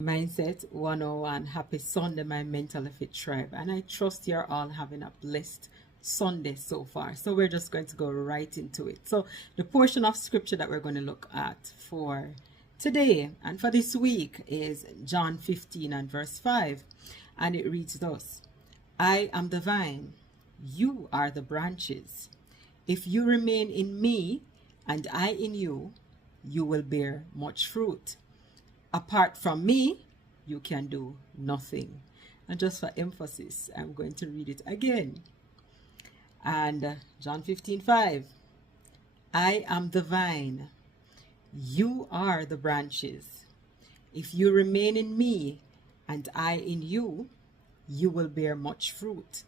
Mindset 101. Happy Sunday, my mentally fit tribe. And I trust you're all having a blessed Sunday so far. So we're just going to go right into it. So the portion of scripture that we're going to look at for today and for this week is John 15 and verse 5. And it reads thus: I am the vine, you are the branches. If you remain in me and I in you, you will bear much fruit. Apart from me, you can do nothing. And just for emphasis, I'm going to read it again. And John 15:5. I am the vine, you are the branches. If you remain in me and I in you, you will bear much fruit.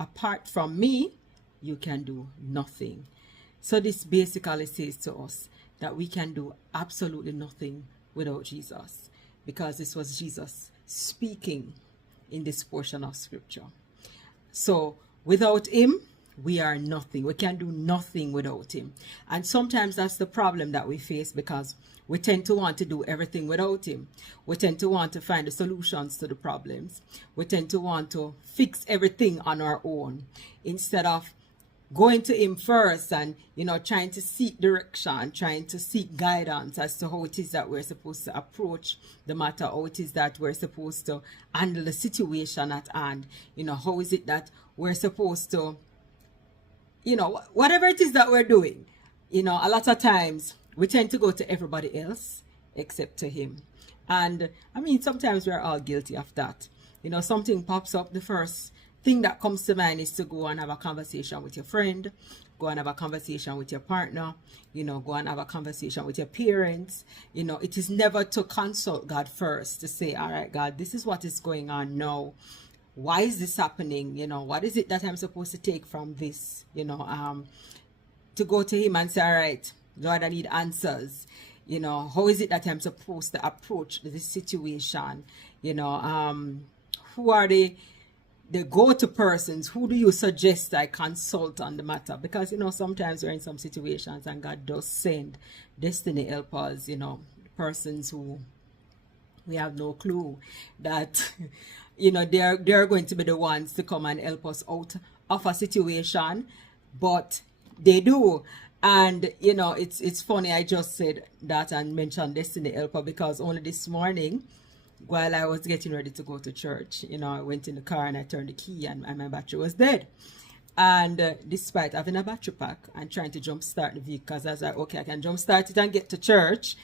Apart from me, you can do nothing. So this basically says to us that we can do absolutely nothing without Jesus, because this was Jesus speaking in this portion of scripture. So without him, we are nothing. We can do nothing without him. And sometimes that's the problem that we face, because we tend to want to do everything without him. We tend to want to find the solutions to the problems. We tend to want to fix everything on our own, instead of going to him first and, trying to seek direction, trying to seek guidance as to how it is that we're supposed to approach the matter, how it is that we're supposed to handle the situation at hand. How is it that we're supposed to, whatever it is that we're doing, a lot of times we tend to go to everybody else except to him. And sometimes we're all guilty of that. Something pops up, the first thing that comes to mind is to go and have a conversation with your friend, go and have a conversation with your partner, go and have a conversation with your parents. It is never to consult God first, to say, all right, God, this is what is going on now. Why is this happening? What is it that I'm supposed to take from this? To go to him and say, all right, Lord, I need answers. How is it that I'm supposed to approach this situation? Who are the go-to persons? Who do you suggest I consult on the matter? Because sometimes we're in some situations and God does send destiny helpers, persons who we have no clue that they're going to be the ones to come and help us out of a situation, but they do. And it's funny, I just said that and mentioned destiny helper because only this morning, while I was getting ready to go to church, I went in the car and I turned the key and my battery was dead. And despite having a battery pack and trying to jump start the vehicle, because I was like, okay, I can jump start it and get to church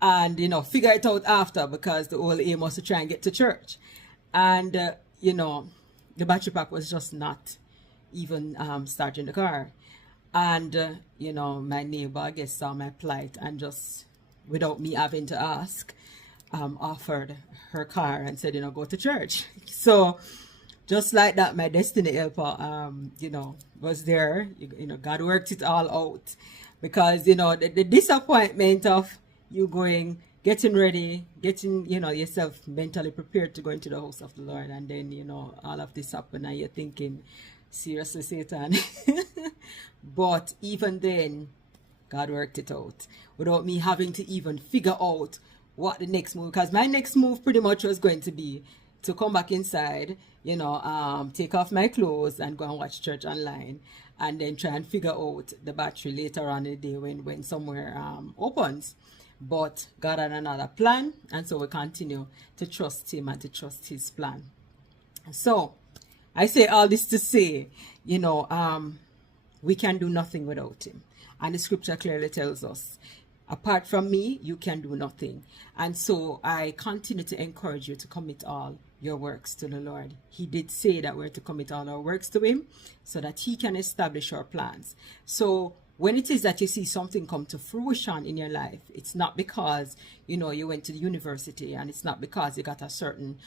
and, figure it out after, because the whole aim was to try and get to church. And, the battery pack was just not even starting the car. And, my neighbor, I guess, saw my plight and just, without me having to ask, offered her car and said, go to church. So just like that, my destiny helper, was there. God worked it all out, because, the disappointment of you getting ready, getting, yourself mentally prepared to go into the house of the Lord. And then, all of this happened and you're thinking, seriously, Satan. But even then, God worked it out without me having to even figure out what the next move, because my next move pretty much was going to be to come back inside, take off my clothes and go and watch church online, and then try and figure out the battery later on in the day when somewhere opens. But God had another plan, and so we continue to trust him and to trust his plan. So I say all this to say, we can do nothing without him. And the scripture clearly tells us, apart from me, you can do nothing. And so I continue to encourage you to commit all your works to the Lord. He did say that we're to commit all our works to him so that he can establish our plans. So when it is that you see something come to fruition in your life, it's not because, you went to the university, and it's not because you got a certain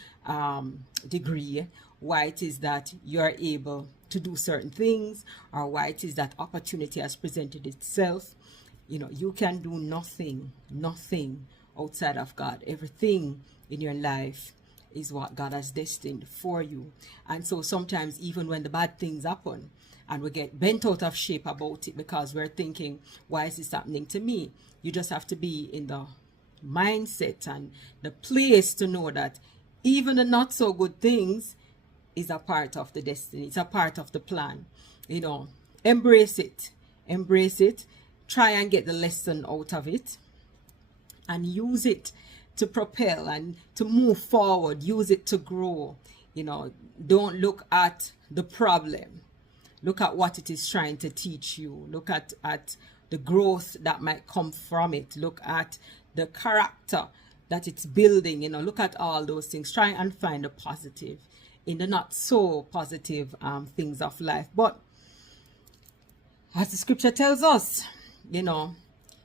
degree, why it is that you're able to do certain things, or why it is that opportunity has presented itself. You can do nothing outside of God. Everything in your life is what God has destined for you. And so sometimes even when the bad things happen and we get bent out of shape about it because we're thinking, why is this happening to me? You just have to be in the mindset and the place to know that even the not so good things is a part of the destiny. It's a part of the plan. You know, embrace it. Embrace it. Try and get the lesson out of it and use it to propel and to move forward. Use it to grow. You know, don't look at the problem. Look at what it is trying to teach you. Look at the growth that might come from it. Look at the character that it's building. You know, look at all those things. Try and find the positive in the not so positive things of life. But as the scripture tells us, you know,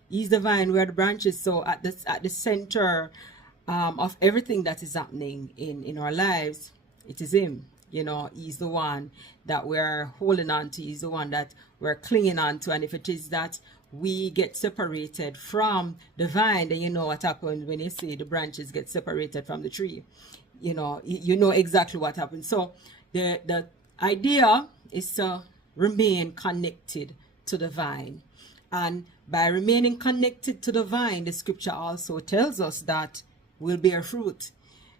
he's the vine, we're the branches. So at the center of everything that is happening in our lives, it is him. You know, he's the one that we're holding on to. He's the one that we're clinging on to. And if it is that we get separated from the vine, then you know what happens when you see the branches get separated from the tree. You know exactly what happens. So the idea is to remain connected to the vine. And by remaining connected to the vine, the scripture also tells us that we'll bear fruit.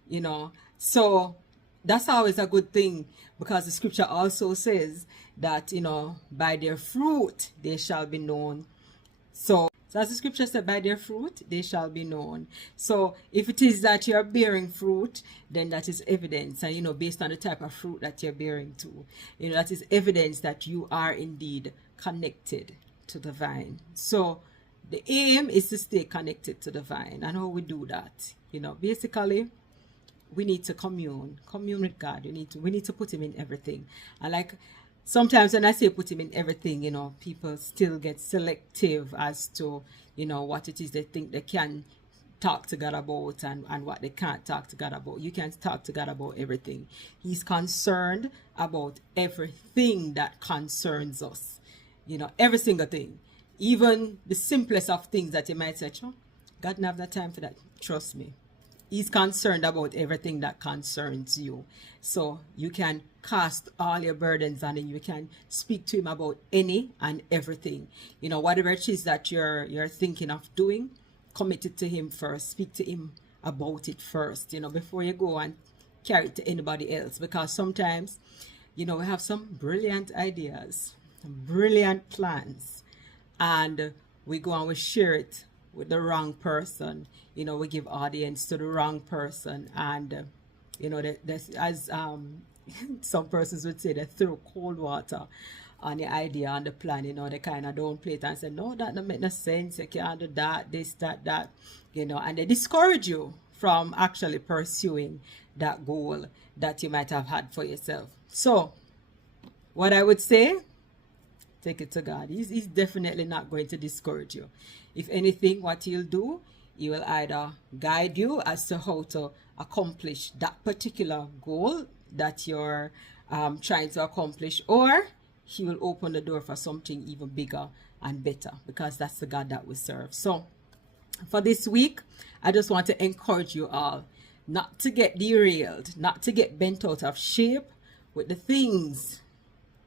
You know, so that's always a good thing, because the scripture also says that, you know, by their fruit they shall be known. So as the scripture said, by their fruit they shall be known. So if it is that you're bearing fruit, then that is evidence. And, you know, based on the type of fruit that you're bearing to, you know, that is evidence that you are indeed connected to the vine. So the aim is to stay connected to the vine. And how we do that, you know, basically we need to commune with God. We need to put him in everything. And like sometimes when I say put him in everything, you know, people still get selective as to, you know, what it is they think they can talk to God about and what they can't talk to God about. You can talk to God about everything. He's concerned about everything that concerns us. You know, every single thing. Even the simplest of things that you might say, oh, God doesn't have that time for that. Trust me. He's concerned about everything that concerns you. So you can cast all your burdens on him. You can speak to him about any and everything. You know, whatever it is that you're thinking of doing, commit it to him first. Speak to him about it first, you know, before you go and carry it to anybody else. Because sometimes, you know, we have some brilliant ideas, brilliant plans, and we go and we share it with the wrong person. You know, we give audience to the wrong person, and you know, as some persons would say, they throw cold water on the idea and the plan. You know, they kind of don't play it and say, no, that don't make no sense, you can't do that, this, that, you know, and they discourage you from actually pursuing that goal that you might have had for yourself. So what I would say, take it to God. He's definitely not going to discourage you. If anything, what he'll do, he will either guide you as to how to accomplish that particular goal that you're trying to accomplish, or he will open the door for something even bigger and better, because that's the God that we serve. So for this week, I just want to encourage you all not to get derailed, not to get bent out of shape with the things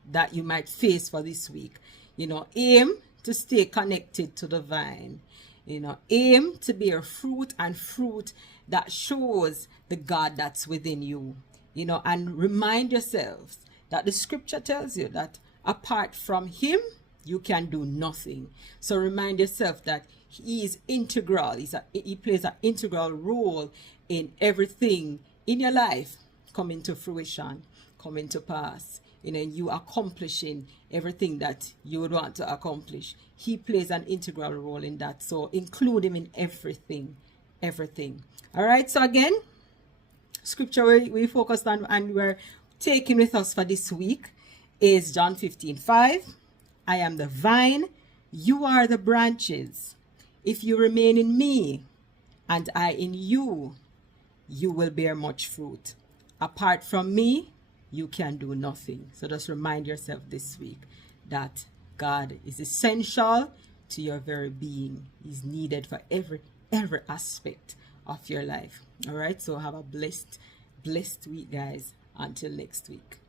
that you might face for this week. You know, aim to stay connected to the vine. You know, aim to bear fruit, and fruit that shows the God that's within you. You know, and remind yourselves that the scripture tells you that apart from him, you can do nothing. So remind yourself that he is integral. He plays an integral role in everything in your life coming to fruition, coming to pass. You know, you accomplishing everything that you would want to accomplish. He plays an integral role in that. So include him in everything. All right. So again, scripture we focused on and we're taking with us for this week is John 15:5. I am the vine, you are the branches. If you remain in me and I in you, you will bear much fruit. Apart from me, you can do nothing. So just remind yourself this week that God is essential to your very being. He's needed for every aspect of your life. All right. So have a blessed week, guys. Until next week.